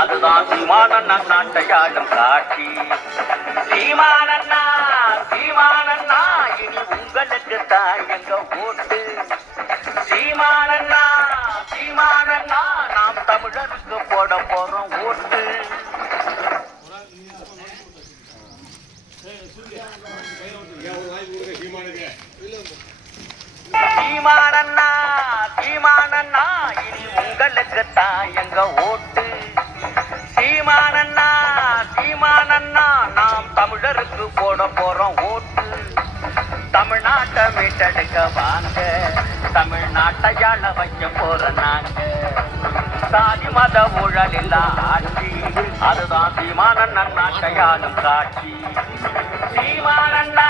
அதுதான் சீமானண்ணா நாட்டையாளும் காட்சி. சீமானண்ணா சீமானண்ணா இனி உங்களுக்கு தான் எங்க ஓட்டு. சீமானண்ணா சீமானண்ணா நாம் தமிழருக்கு போட போறோம் ஓட்டு. சீமானண்ணா சீமானண்ணா இனி உங்களுக்கு தான் எங்க ஓட்டு. சீமானண்ணா சீமானண்ணா நாம் தமிழருக்கு போட போறோம் ஓட்டு. தமிழ்நாட்டை மீட்டெடுக்க வாங்க, தமிழ்நாட்டையாள வைக்க போற நாங்க. சாதி மத ஊழல் இல்லா ஆட்சி, அதுதான் சீமானண்ணன் நாட்டையாளும் காட்சி. சீமானண்ணா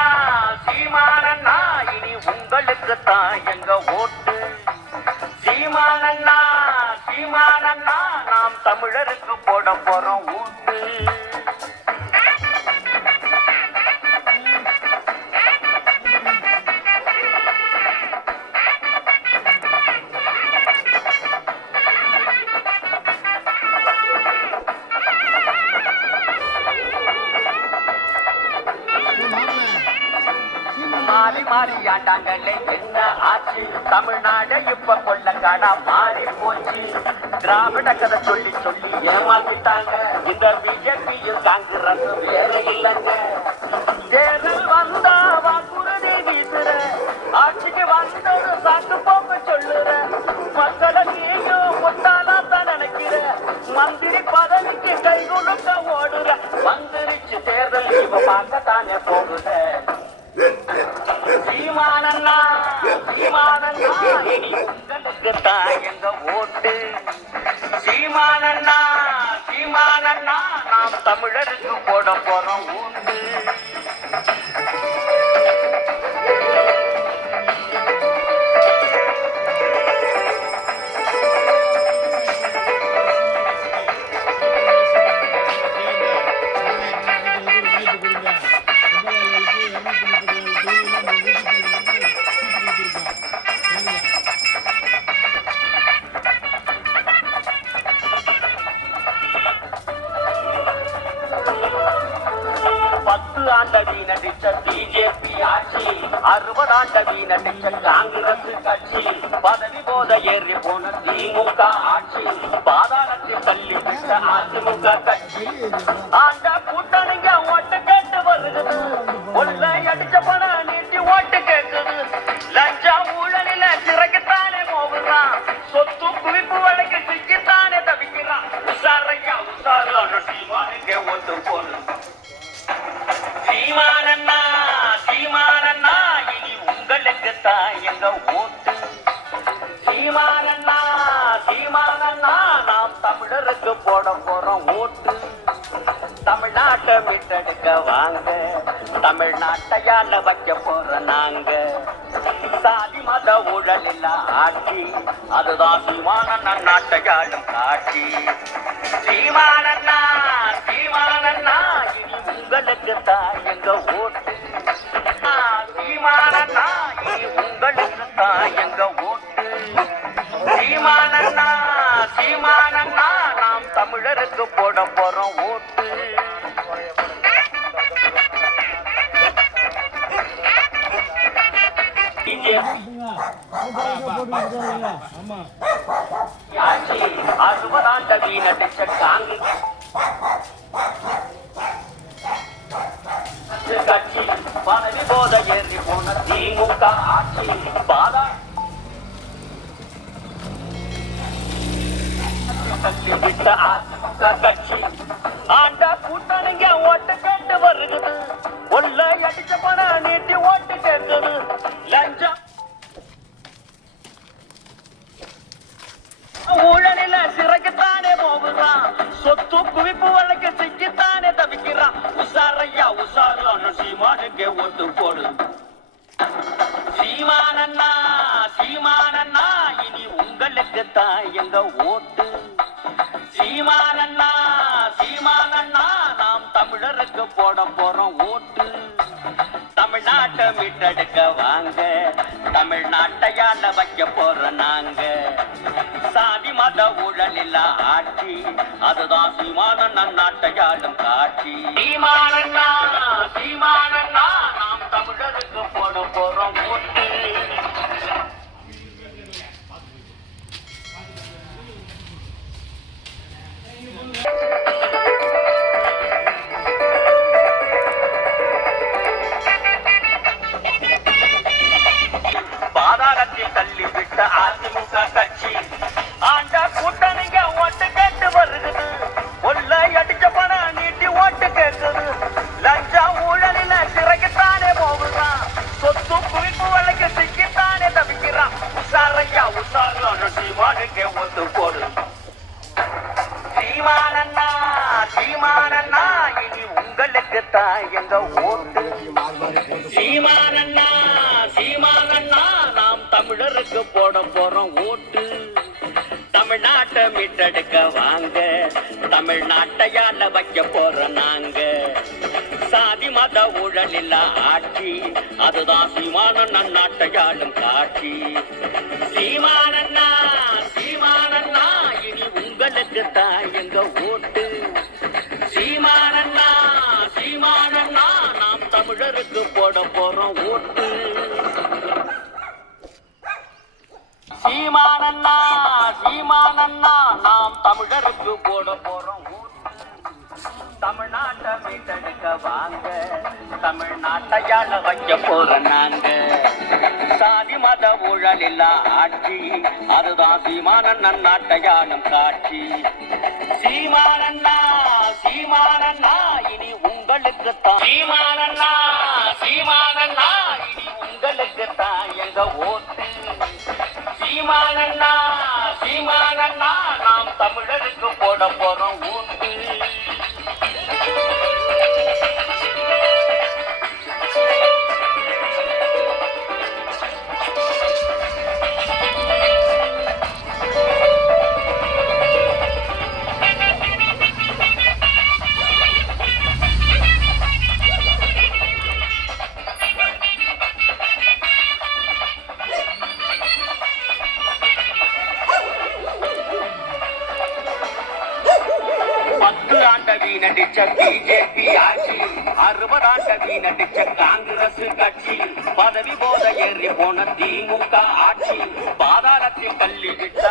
சீமானண்ணா இனி உங்களுக்கு தான் எங்க ஓட்டு. சீமானண்ணா சீமானண்ணா நாம் தமிழருக்கு போட போறோம் ஓட்டு. மாறி மாறி ஆண்டாங்களே என்ன ஆச்சு, தமிழ்நாடு இப்ப கொள்ளக்காடா மாறி போச்சு. திராவிட கதை சொல்லி சொல்லி ஏமாத்திட்டாங்க, இந்த பிஜேபியில் காங்கிரஸ் வேற இல்லைங்க. தேர்தல் வந்தா வாக்குறுதி வீசுற, ஆட்சிக்கு வந்தது சாக்கு போக்க சொல்லுற. மக்களை நீயும் முட்டாளாத்தான் நினைக்கிற, மந்திரி பதவிக்கு கை கொடுக்க ஓடுற. வந்துருச்சு தேர்தல் இப்ப பார்க்கத்தானே போகுற. சீமானண்ணா சீமானண்ணா இனி உங்களுக்கு தான் எங்க ஓட்டு. சீமானண்ணா சீமானண்ணா நாம் தமிழருக்கு போட போறோம் ஓட்டு. ஆண்டடி நடிச்ச பிஜேபி ஆட்சி, 60 ஆண்டடி நடிச்ச காங்கிரஸ் கட்சி, பதவி போத ஏறி போன திமுக ஆட்சி, பாதாளத்தில் தள்ளி விட்ட அதிமுக கட்சி. ஆண்ட கூட்டணிங்க ஓட்டு கேட்டு வருகிறது, கொள்ளை அடிச்ச பணம் நீட்டி ஓட்டு கேட்குது. லஞ்சா ஊழலில சிறைக்குத்தானே போகுறான், சொத்து குவிப்பு வழக்கு சிக்கித்தானே தவிக்கிறான். உசாரையா உசாரான சீமானுக்கு ஓட்டு போடு. சீமானண்ணா சீமானண்ணா இனி உங்களுக்கு தான் எங்க ஓட்டு. சீமானண்ணா சீமானண்ணா நாம் தமிழருக்கு போட போறோம் ஓட்டு. தமிழ்நாட்டை மீட்டெடுக்க வாங்க, தமிழ்நாட்டையால வைக்க போற நாங்க. சாதி மத ஊழல் இல்லா ஆட்சி, அதுதான் சீமானண்ணன் நாட்டையாளும் காட்சி. சீமானண்ணா சீமானண்ணா இனி உங்களுக்கு தான் எங்க ஓட்டு. சீமானண்ணா இனி உங்களுக்கு தான் எங்க ஓட்டு. சீமானண்ணா சீமானண்ணா நாம் தமிழருக்கு போட போறோம் ஓட்டு. ஆட்சி 60 ஆண்டடி நடிச்ச காங்கிரஸ் கட்சி, பதவி போத ஏறி போன திமுக ஆட்சி, பாதா விட்ட அதிமுக கட்சி. ஆண்ட கூட்டணிங்க ஓட்டு கேட்டு வருகிறது, கொள்ளை அடிச்ச பணம் நீட்டி ஓட்டு கேட்குது. லஞ்சம் ஊழலில சிறைக்குத்தானே போகுறான், சொத்து குவிப்பு வழக்கு சிக்கித்தானே தவிக்கிறான். உசாரையா உசாரான சீமானுக்கு ஓட்டு போடு. சீமானண்ணா சீமானண்ணா இனி உங்களுக்கு தான் எங்க ஓட்டு. சீமானண்ணா சீமானண்ணா நாம் தமிழருக்கு போட போறோம் ஓட்டு. தமிழ்நாடு தமிழ்நாட்டை மீட்டெடுக்க வாங்க தமிழ்நாட்டையால வைக்க போற நாங்க சாதி மத ஊழல் இல்ல ஆட்சி அதுதான் சீமானண்ணா நாட்டையாளும் காட்சி சீமானண்ணா சீமானண்ணா நாம் தமிழருக்கு போட போறோம் ஓட்டு பாதாளத்தில் தள்ளிவிட்ட அதிமுக கட்சி ஆண்ட கூட்டணிங்க ஓட்டு கேட்டு வருகுது கொள்ளை அடிச்ச பணம் நீட்டி ஓட்டு கேட்குது லஞ்சா ஊழலில சிறைக்குத்தானே போகுதான் சொத்து குவிப்பு வழக்கு சிக்கித்தானே தவிக்கிறான் உஷாரையா உஷாரான சீமானுக்கே ஒத்து போடு சீமானண்ணா சீமானண்ணா இனி உங்களுக்கு தான் எங்க ஓட்டு சீமானண்ணா சீமானண்ணா நாம் தமிழருக்கு போட போறோம் ஓட்டு தமிழ்நாட்டை மீட்டெடுக்க வாங்க தமிழ்நாட்டையால வைக்க போற நாங்க சாதி மத ஊழல் இல்ல ஆட்சி அதுதான் சீமானண்ணா நாட்டையாளும் காட்சி சீமானண்ணா சீமானண்ணா இனி உங்களுக்கு தான் எங்க ஓட்டு சீமானண்ணா சீமானண்ணா நாம் தமிழருக்கு போட போறோம் ஓட்டு சீமானண்ணா சீமானண்ணா நாம் தமிழருக்கு போட போறோம் ஓட்டு தமிழ்நாட்டை மீட்டெடுக்க வாங்க தமிழ்நாட்டையால வைக்க போற நாங்க சாதி மத ஊழல் இல்ல ஆட்சி அதுதான் சீமானண்ணா நாட்டையாளும் காட்சி சீமானண்ணா சீமானண்ணா இனி உங்களுக்கு தான் சீமானண்ணா சீமானண்ணா இனி உங்களுக்கு தான் எங்க ஓட்டு சீமானண்ணா சீமானண்ணா நாம் தமிழருக்கு போட போறோம் ஓட்டு நடிச்ச பிஜேபி ஆட்சி 60 ஆண்டு நடிச்ச காங்கிரஸ் கட்சி பதவி போத ஏறி போன திமுக ஆட்சி பாதாளத்தில் தள்ளிவிட்ட